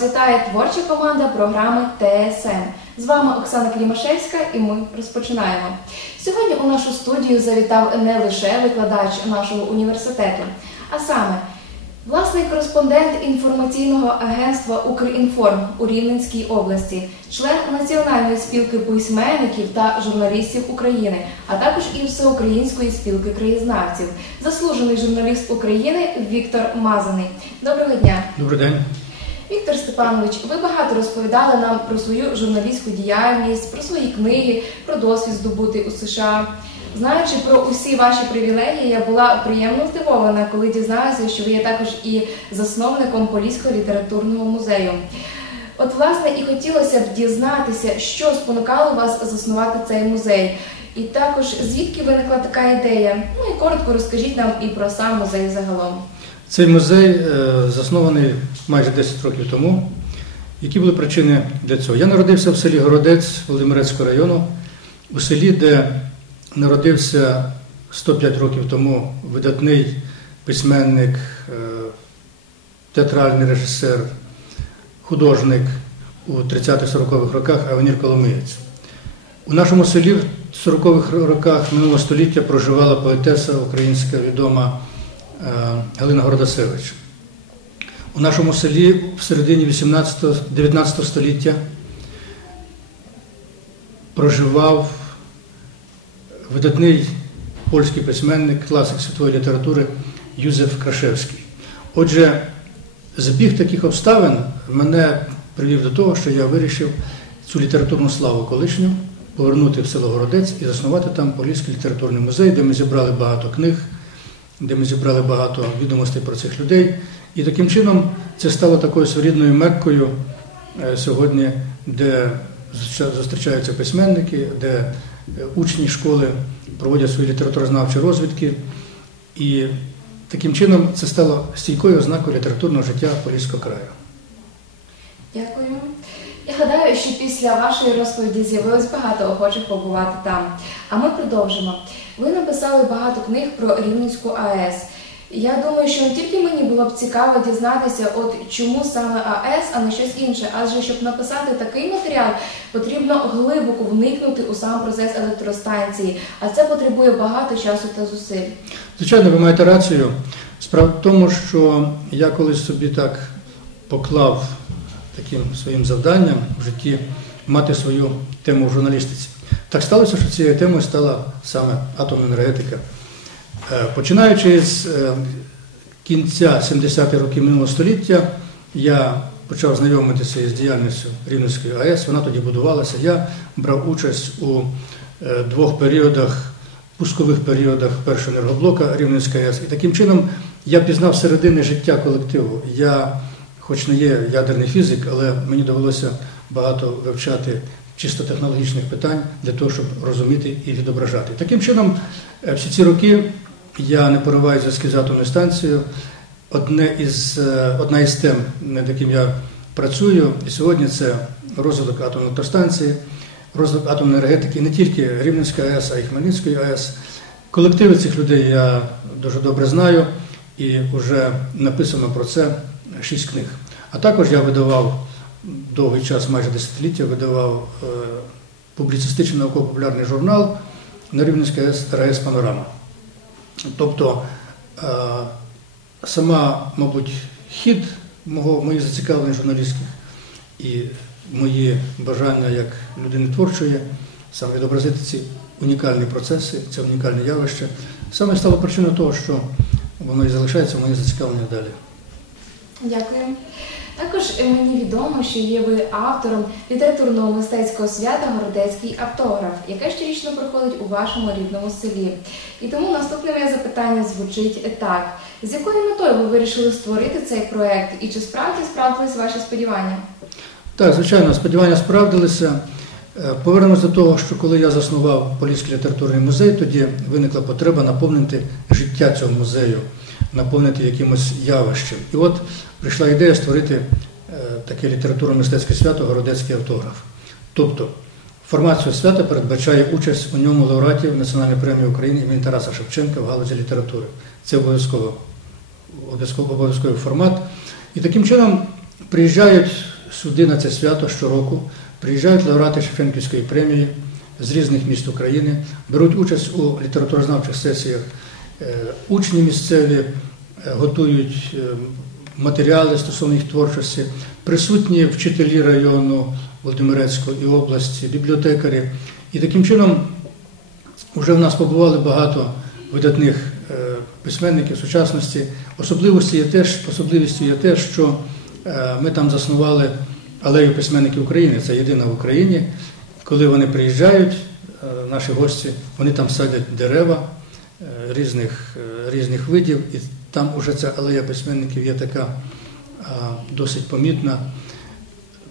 Вас вітає творча команда програми ТСН. З вами Оксана Клімашевська і ми розпочинаємо. Сьогодні у нашу студію завітав не лише викладач нашого університету, а саме власний кореспондент інформаційного агентства Укрінформ у Рівненській області, член Національної спілки письменників та журналістів України, а також і Всеукраїнської спілки краєзнавців, заслужений журналіст України Віктор Мазаний. Доброго дня! Добрий день. Віктор Степанович, ви багато розповідали нам про свою журналістську діяльність, про свої книги, про досвід здобутий у США. Знаючи про усі ваші привілегії, я була приємно здивована, коли дізналася, що ви є також і засновником Поліського літературного музею. От, власне, і хотілося б дізнатися, що спонукало вас заснувати цей музей. І також звідки виникла така ідея. Ну і коротко розкажіть нам і про сам музей загалом. Цей музей е, заснований майже 10 років тому. Які були причини для цього? Я народився в селі Городець Володимирецького району, у селі, де народився 105 років тому видатний письменник, е, театральний режисер, художник у 30-40-х роках Авенір Коломиєць. У нашому селі в 40-х роках минулого століття проживала поетеса українська відома Галина Городасевич. У нашому селі в середині 18-19 століття проживав видатний польський письменник, класик світової літератури Юзеф Крашевський. Отже, збіг таких обставин мене привів до того, що я вирішив цю літературну славу колишню повернути в село Городець і заснувати там Поліський літературний музей, де ми зібрали багато книг, де ми зібрали багато відомостей про цих людей. І таким чином це стало такою своєрідною меккою е, сьогодні, де зустрічаються письменники, де е, учні школи проводять свої літературознавчі розвідки. І таким чином це стало стійкою ознакою літературного життя Поліського краю. Дякую. Я гадаю, що після вашої розповіді з'явилось багато охочих побувати там. А ми продовжимо. Ви написали багато книг про Рівненську АЕС. Я думаю, що не тільки мені було б цікаво дізнатися, от чому саме АЕС, а не щось інше. Адже щоб написати такий матеріал, потрібно глибоко вникнути у сам процес електростанції, а це потребує багато часу та зусиль. Звичайно, ви маєте рацію. Справа в тому, що я колись собі так поклав таким своїм завданням в житті мати свою тему в журналістиці. Так сталося, що цією темою стала саме атомна енергетика. Е, починаючи з е, кінця 70-х років минулого століття, я почав знайомитися з діяльністю Рівненської АЕС. Вона тоді будувалася. Я брав участь у е, двох періодах, пускових періодах першого енергоблока Рівненської АЕС. І таким чином я пізнав середини життя колективу. Я, хоч не є ядерний фізик, але мені довелося багато вивчати чисто технологічних питань для того, щоб розуміти і відображати. Таким чином, всі ці роки. Я не пориваю зв'язки з атомною станцією. Одне із, е, одна із тем, над яким я працюю, і сьогодні це розвиток атомної електростанції, розвиток атомної енергетики не тільки Рівненської АЕС, а й Хмельницької АЕС. Колективи цих людей я дуже добре знаю і вже написано про це шість книг. А також я видавав довгий час, майже десятиліття, видавав е, публіцистичний науково-популярний журнал на Рівненській АЕС РАЕС Панорама. Тобто е, сама, мабуть, хід мого, моїх зацікавлень журналістських і мої бажання як людини творчої, саме відобразити ці унікальні процеси, це унікальне явище, саме стало причиною того, що воно і залишається в моїх зацікавленнях далі. Дякую. Також мені відомо, що є ви автором літературного мистецького свята Городецький автограф, яке щорічно проходить у вашому рідному селі. І тому наступне моє запитання звучить так: з якою метою ви вирішили створити цей проект і чи справді справдились ваші сподівання? Так, звичайно, сподівання справдилися. Е, повернемось до того, що коли я заснував Поліський літературний музей, тоді виникла потреба наповнити життя цього музею, наповнити якимось явищем. І от прийшла ідея створити е, таке літературно-мистецьке свято Городецький автограф. Тобто формацію свята передбачає участь у ньому лауреатів Національної премії України імені Тараса Шевченка в галузі літератури. Це обов'язково обов'язковий формат. І таким чином приїжджають сюди на це свято щороку, приїжджають лауреати Шевченківської премії з різних міст України, беруть участь у літературознавчих сесіях, учні місцеві е, готують е, матеріали стосовно їх творчості, присутні вчителі району Володимирецького і області, бібліотекарі. І таким чином вже в нас побували багато видатних е, письменників сучасності. Особливості є теж, особливістю є те, що е, ми там заснували алею письменників України. Це єдина в Україні. Коли вони приїжджають, е, наші гості, вони там садять дерева е, різних, е, різних видів, і там уже ця алея письменників є така досить помітна.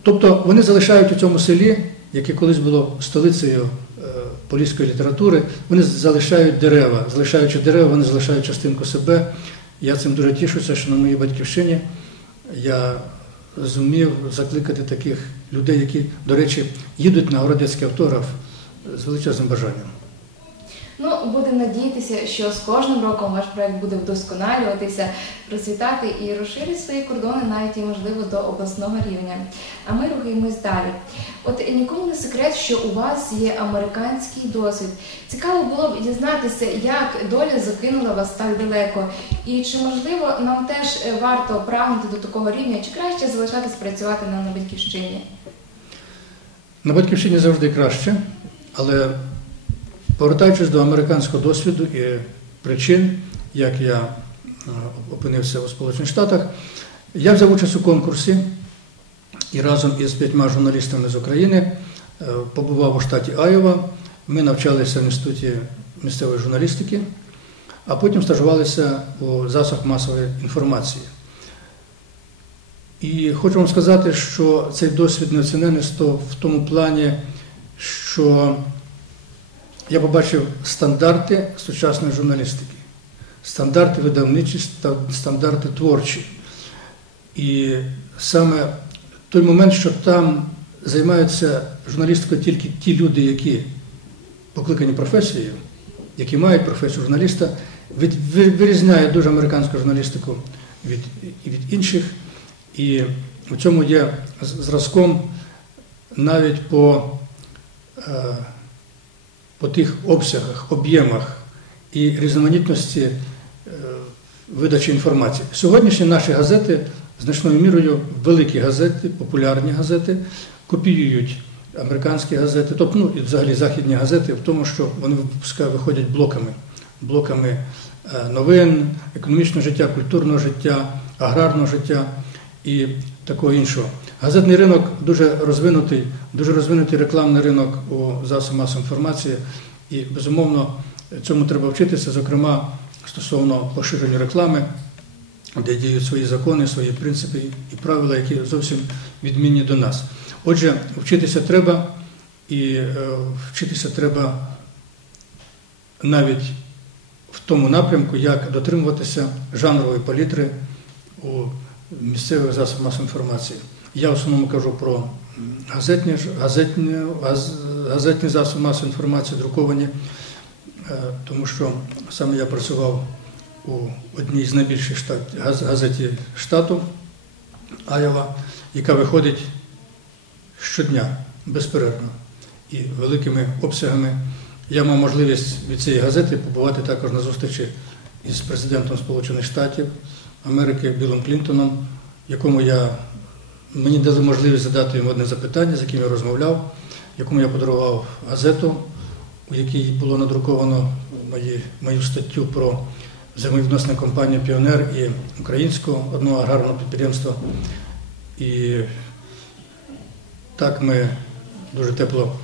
Тобто вони залишають у цьому селі, яке колись було столицею е, поліської літератури, вони залишають дерева. Залишаючи дерева, вони залишають частинку себе. Я цим дуже тішуся, що на моїй батьківщині я зумів закликати таких людей, які, до речі, їдуть на городецький автограф з величезним бажанням. Ну, будемо надіятися, що з кожним роком ваш проект буде вдосконалюватися, процвітати і розширить свої кордони навіть і можливо до обласного рівня. А ми рухаємось далі. От нікому не секрет, що у вас є американський досвід. Цікаво було б дізнатися, як доля закинула вас так далеко, і чи можливо нам теж варто прагнути до такого рівня, чи краще залишатись працювати нам на батьківщині? На батьківщині завжди краще, але повертаючись до американського досвіду і причин, як я е, опинився у Сполучених Штатах, я взяв участь у конкурсі і разом із п'ятьма журналістами з України е, побував у штаті Айова. Ми навчалися в інституті місцевої журналістики, а потім стажувалися у засобах масової інформації. І хочу вам сказати, що цей досвід неоцінений в тому плані, що я побачив стандарти сучасної журналістики, стандарти видавничі, ста- стандарти творчі. І саме той момент, що там займаються журналістикою тільки ті люди, які покликані професією, які мають професію журналіста, вирізняє дуже американську журналістику від, від інших. І в цьому є зразком навіть по, е, по тих обсягах, об'ємах і різноманітності е, видачі інформації. Сьогоднішні наші газети значною мірою великі газети, популярні газети, копіюють американські газети, тобто ну, і взагалі західні газети, в тому, що вони виходять блоками, блоками е, новин, економічного життя, культурного життя, аграрного життя і такого іншого. Газетний ринок дуже розвинутий, дуже розвинутий рекламний ринок у засобах масової інформації, і безумовно цьому треба вчитися, зокрема стосовно поширення реклами, де діють свої закони, свої принципи і правила, які зовсім відмінні до нас. Отже, вчитися треба, і е, вчитися треба навіть в тому напрямку, як дотримуватися жанрової палітри у місцевих засобах масової інформації. Я в основному кажу про газетні, газетні, газетні засоби масової інформації, друковані, е, тому що саме я працював у одній з найбільших штат, газ- газеті штату Айова, яка виходить щодня безперервно і великими обсягами. Я мав можливість від цієї газети побувати також на зустрічі із президентом Сполучених Штатів Америки Білом Клінтоном, якому я мені дали можливість задати йому одне запитання, з яким я розмовляв, якому я подарував газету, у якій було надруковано мої, мою статтю про взаємовідносини компанії Піонер і українського одного аграрного підприємства. І так ми дуже тепло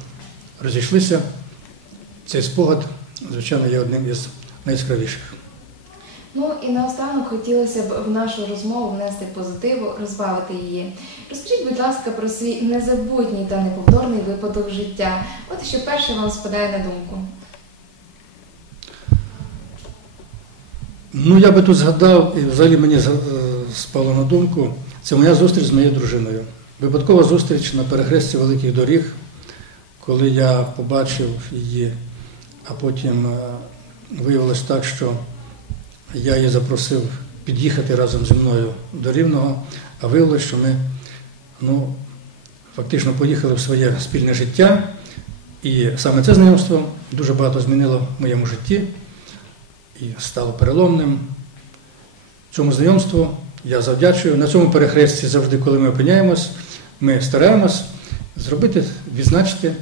розійшлися. Цей спогад, звичайно, є одним із найяскравіших. Ну і наостанок хотілося б в нашу розмову внести позитиву, розбавити її. Розкажіть, будь ласка, про свій незабутній та неповторний випадок життя. От що перше вам спадає на думку. Ну, я би тут згадав, і взагалі мені е, спало на думку, це моя зустріч з моєю дружиною. Випадкова зустріч на перехресті великих доріг, коли я побачив її, а потім е, виявилось так, що я її запросив під'їхати разом зі мною до Рівного, а виявилося, що ми ну, фактично поїхали в своє спільне життя. І саме це знайомство дуже багато змінило в моєму житті і стало переломним. Цьому знайомству я завдячую. На цьому перехресті завжди, коли ми опиняємось, ми стараємось зробити, відзначити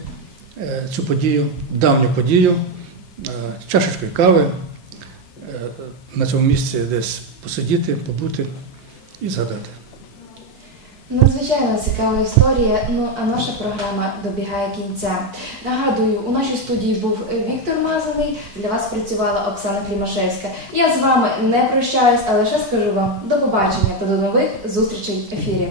е, цю подію, давню подію, е, чашечкою кави, на цьому місці десь посидіти, побути і згадати. Надзвичайно цікава історія. Ну а наша програма добігає кінця. Нагадую, у нашій студії був Віктор Мазаний. Для вас працювала Оксана Клімашевська. Я з вами не прощаюсь, а лише скажу вам до побачення та до нових зустрічей в ефірі.